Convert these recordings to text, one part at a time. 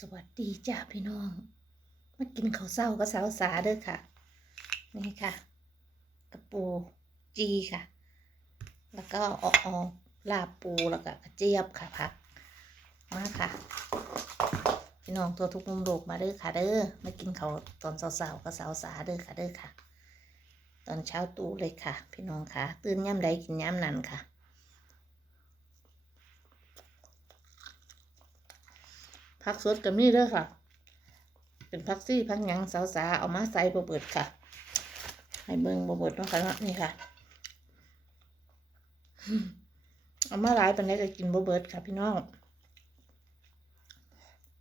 สวัสดีจ้าพี่น้องมากินข้าวเศร้ากับสาวสาเด้อค่ะ นี่ค่ะ กระปูจีค่ะ แล้วก็ออกออกลาปูแล้วก็กระเจี๊ยบค่ะพักมาค่ะ พี่น้องตัวทุกมุมโลกมาเด้อค่ะเด้อมากินข้าวตอนสาวๆกับสาวสาเด้อค่ะเด้อค่ะ ตอนเช้าตู่เลยค่ะ พี่น้องค่ะ ตื่นย่ำใดกินย่ำนั้นค่ะ พักสดกับนี่เด้อค่ะ เป็นพักซี่พักหยังสาวสาเอามาใส่บเบิดค่ะ ให้เบิ่งบเบิดเนาะค่ะเนาะนี่ค่ะ เอามาหลายเปันได้ก็กินบเบิดค่ะ พี่น้อง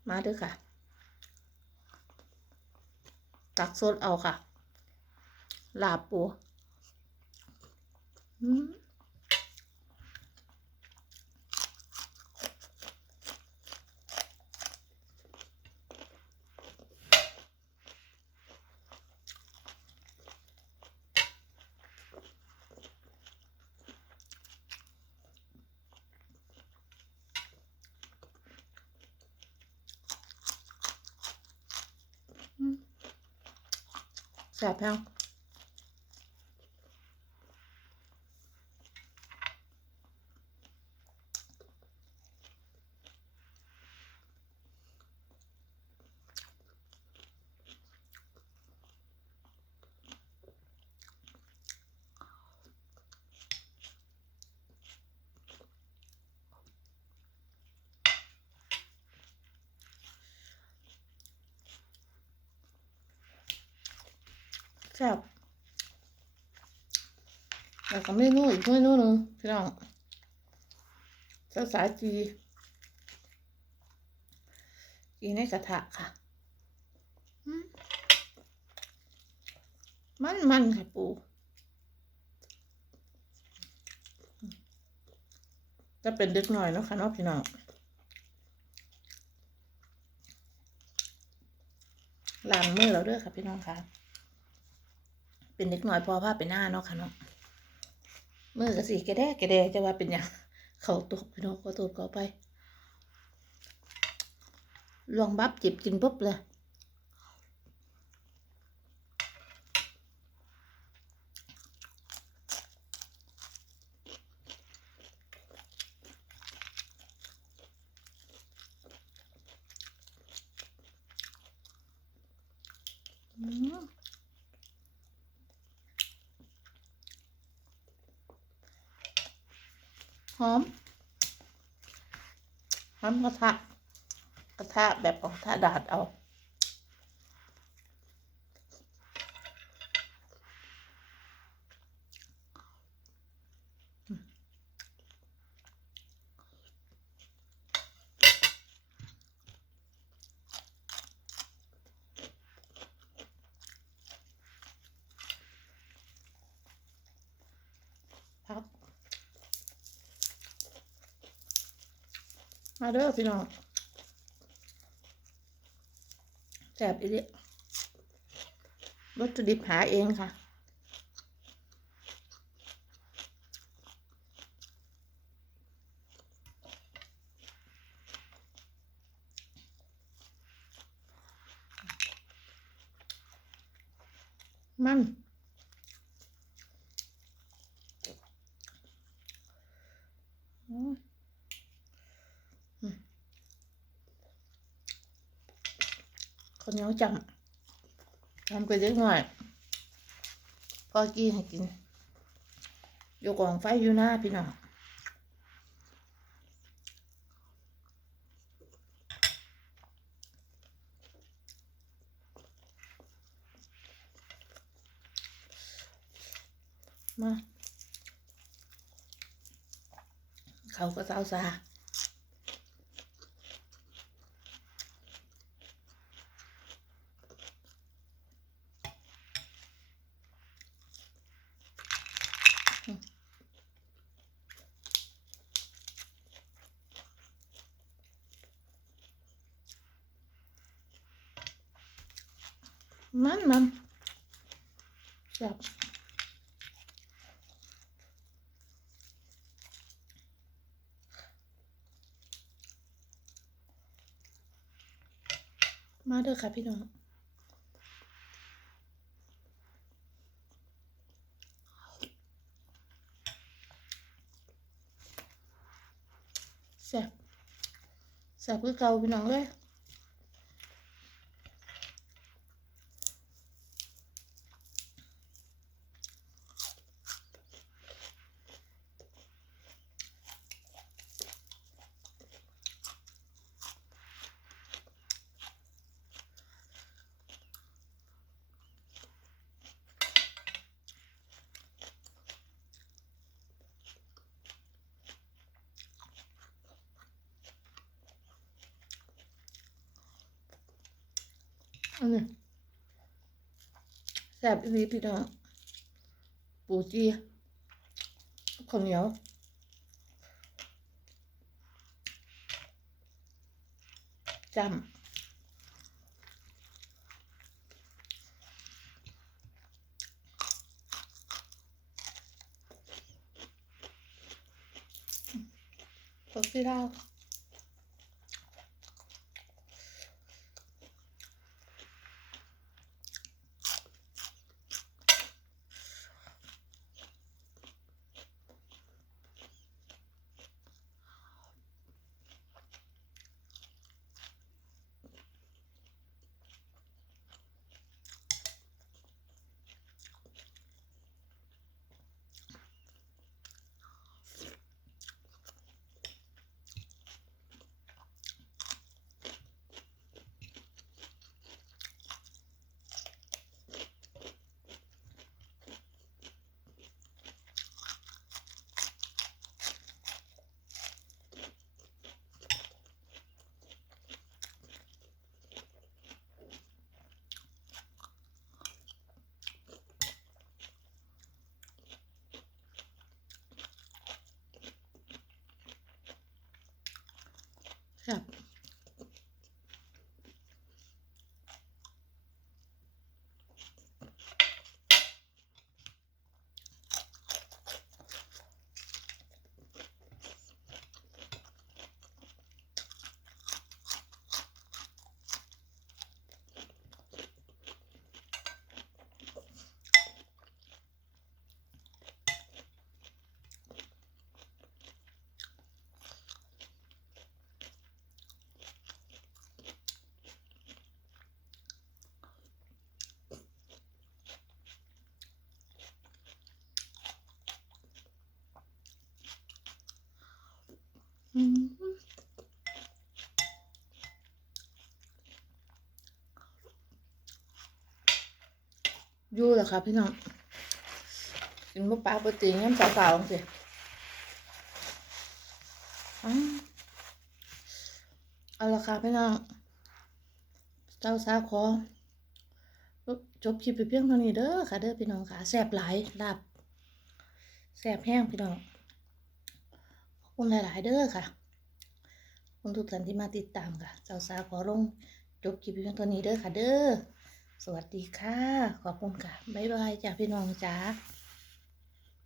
มาเด้อค่ะ ตักสดเอาค่ะ ลาบปู อืม แซ่ แซ่บแล้วก็เมนูอีกเมนูหนึ่งพี่น้องสาวสาจีจีในกระทะค่ะ มันมันค่ะปูจะเป็นเดึกหน่อยเนาะค่ะเนาะพี่น้องล้างมือแล้วเด้อค่ะพี่น้องค่ะ เป็นเล็กหน่อยพอผ้าไปหน้าเนาะค่ะเนาะมือกระสีแกแดกแกแดจะว่าเป็นอย่างเขาตกพี่น้องก็ตกก็ไปลองบับจิบกินปุ๊บเลย อืมห อมหอมกระทะ กระทะแบบของกระทะดาดเอา พัก มาเด้อพี่น้องแสบอีเดียวัตถุดิบหาเองค่ะมัน อืมอืม คนเหนียวจังทำไปเล็กหน่อย พอกี้ให้กิน อยู่กองไฟอยู่หน้าพี่น้องมาเขาก็เศร้าซา มันมันแซ่บมาเด้อค่ะพี่น้องแซ่บแซ่บคือเก่าพี่น้องเลย อันนี้แซ่บอีหลีพี่น้องปูจีข้าวเหนียวจำผักชี ยู่เหรอคะพี่น้องกินมะปลาปกติงั้นสาวๆสิอ้าวเอาละค่ะพี่น้องเจ้าสาขอจบคลิปไปเพียงเท่านี้เด้อค่ะเด้อพี่น้องค่ะแซ่บหลายลาบแซ่บแห้งพี่น้องขอบคุณหลาย ๆ เด้อค่ะคุณทุกท่านที่มาติดตามค่ะเจ้าสาวขอลงจบคลิปเพียงเท่านี้เด้อค่ะเด้อ สวัสดีค่ะ ขอบคุณค่ะ บ๊ายบายจ้าพี่น้องจ้า